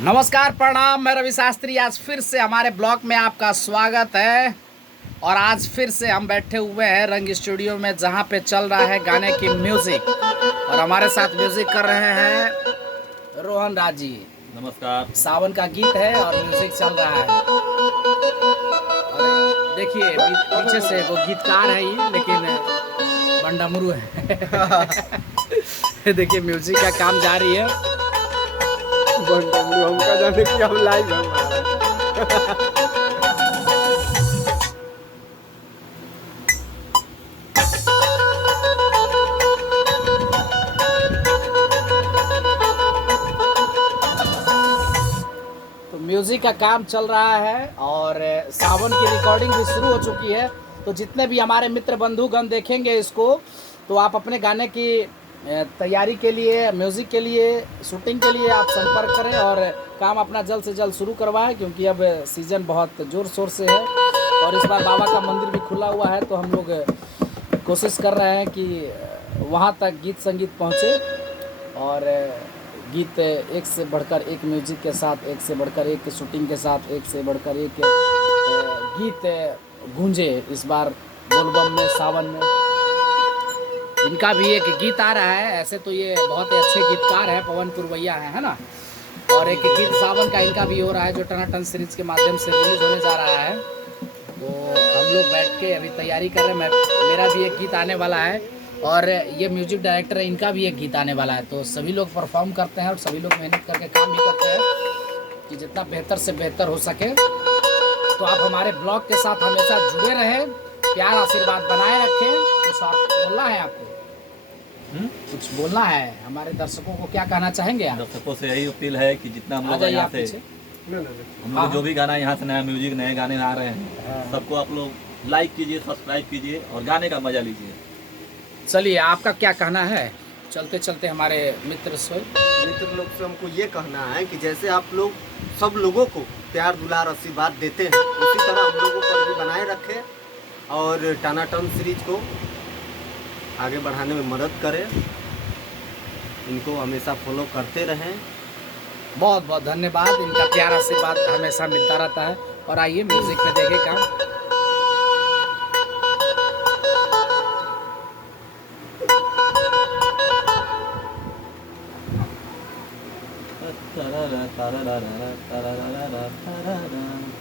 नमस्कार, प्रणाम। मैं रवि शास्त्री। आज फिर से हमारे ब्लॉग में आपका स्वागत है। और आज फिर से हम बैठे हुए हैं रंग स्टूडियो में, जहाँ पे चल रहा है गाने की म्यूजिक। और हमारे साथ म्यूजिक कर रहे हैं रोहन राजी। नमस्कार। सावन का गीत है और म्यूजिक चल रहा है। और देखिए पीछे से वो गीतकार है ये, लेकिन बंडामुरु है। देखिए म्यूजिक का काम जारी है। हमका जाने कि हम लाइव हैं। तो म्यूजिक का काम चल रहा है और सावन की रिकॉर्डिंग भी शुरू हो चुकी है। तो जितने भी हमारे मित्र बंधुगण देखेंगे इसको, तो आप अपने गाने की तैयारी के लिए, म्यूज़िक के लिए, शूटिंग के लिए आप संपर्क करें और काम अपना जल्द से जल्द शुरू करवाएं, क्योंकि अब सीज़न बहुत ज़ोर शोर से है। और इस बार बाबा का मंदिर भी खुला हुआ है, तो हम लोग कोशिश कर रहे हैं कि वहाँ तक गीत संगीत पहुँचे और गीत एक से बढ़कर एक म्यूजिक के साथ, एक से बढ़कर एक शूटिंग के साथ, एक से बढ़कर एक गीत गूंजे इस बार बोलबम में, सावन में। इनका भी एक गीत आ रहा है। ऐसे तो ये बहुत ही अच्छे गीतकार है, पवन पुरवैया है ना। और एक गीत सावन का इनका भी हो रहा है, जो टनाटन सीरीज के माध्यम से रिलीज होने जा रहा है। तो हम लोग बैठ के अभी तैयारी कर रहे हैं। मेरा भी एक गीत आने वाला है और ये म्यूजिक डायरेक्टर है, इनका भी एक गीत आने वाला है। तो सभी लोग परफॉर्म करते हैं और सभी लोग मेहनत करके काम भी करते हैं कि जितना बेहतर से बेहतर हो सके। तो आप हमारे ब्लॉग के साथ हमेशा जुड़े रहें, प्यार आशीर्वाद बनाए रखें। कुछ और बोलना है आपको? कुछ बोलना है हमारे दर्शकों को? क्या कहना चाहेंगे आप? दर्शकों से यही अपील है कि जितना हम लोग यहाँ से हम लोग जो भी गाना यहाँ से नया म्यूजिक, नए गाने आ रहे हैं, सबको आप लोग लाइक कीजिए, सब्सक्राइब कीजिए और गाने का मजा लीजिए। चलिए, आपका क्या कहना है? चलते चलते हमारे मित्र लोग से हमको ये कहना है कि जैसे आप लोग सब लोगों को प्यार दुलार आशीर्वाद देते हैं, उसी तरह हम लोगों पर भी बनाए रखें और टनाटन सीरीज को आगे बढ़ाने में मदद करें। इनको हमेशा फॉलो करते रहें। बहुत बहुत धन्यवाद। इनका प्यार आशीर्वाद हमेशा मिलता रहता है। और आइए म्यूजिक पे देखें काम। तारा तारा तारा तारा तारा तारा तारा।